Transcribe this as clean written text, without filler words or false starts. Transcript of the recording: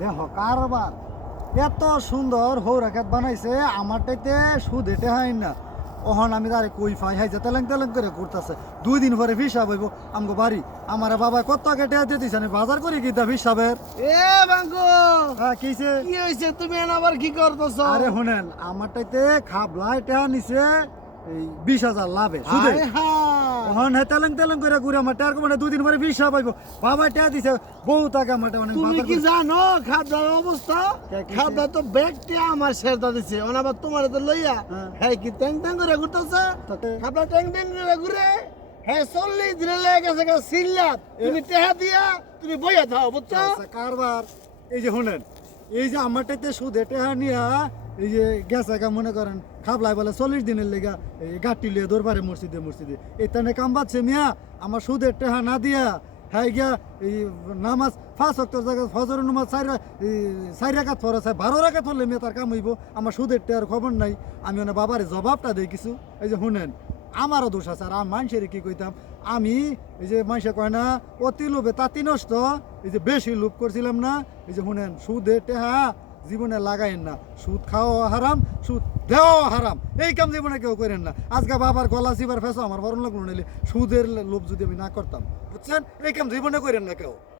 দেখো কারবার এত সুন্দর হৌরাখাত বানাইছে আমারটাইতে সুদ এটে হয় না। ওহন আমি তারে কই ফাই হাইছে তেলেং তেলেং করে করতেছে। 2 দিন পরে হিসাব হইব আমগো বাড়ি। আমার বাবা কত কেটে দিয়ে দিছে আমি বাজার করি কি তা হিসাবের। এ বাঙ্গো, হ্যাঁ কিছে? কি হইছে? তুমি এনে আবার কি করতেছ? আরে শুনেন আমারটাইতে খাবলাই টেহা নিছে এই 20,000 লাভে সুদে। হায় হায়। ওহন হে তেলেং তেলেং করে ঘুরে আমার টেহার মানে 2 দিন পরে হিসাব হইব। বাবা টেহা দিছে বহু টাকা আমার অনেক তুমি বাজার কি করি। জানো খাদ্যার অবস্থা? কে কি খাদ্যা তো ব্যাগটি আমার শেরদা দিছে, ওনা আবার তোমার তো লইয়া হ্যাঁ। হ্যাঁ কি ট্যাং ট্যাং করে ঘুরতেছে। তাতে খাদ্যা ট্যাং ট্যাং করে ঘুরে হ্যাঁ 40 দিনে লেগে গেছে গা সিল্লাত। তুমি টেহা দিয়া তুমি বইয়া থাও, বুঝছো? আচ্ছা, কারবার এই যে শুনেন এই যে আমারটাতে সুদ এটে নিয়া এই যে গেছে গা মনে করেন খাবলাই বলে 40 দিনের লেগা এই গাটি লিয়ে দরবারে মসজিদে মসজিদে এইখানে কাম বাচ্ছে মিয়া আমার সুদের টেহা না দিয়া হ্যাঁ গিয়া এই নামাজ 5 ওয়াক্ত জায়গা ফজর নামাজ 4 রাকাত ফরজ 12 রাকাত হলে মিয়া তার কাম হইব। আমার সুদের টেহার খবর নাই। আমি ওনা বাবারে জবাবটা দেই কিছু। এই যে শুনেন আমারও দোষ আছে আর মানুষের কি কইতাম আমি এই যে মানুষে কয় না অতি লোভে তাঁতি নষ্ট। এই যে বেশি লোভ করছিলাম না। এই যে শুনেন সুদে টেহা জীবনে লাগাইন না। সুদ খাওয়া হারাম, সুদ দেওয়া হারাম। এই কাম জীবনে কেউ করেন না। আজকে বাবার গলা চিবার ফেসো আমার বরণ লাগলো নিলে সুদের লোভ যদি আমি না করতাম, বুঝছেন? এই কাম জীবনে করেন না কেউ।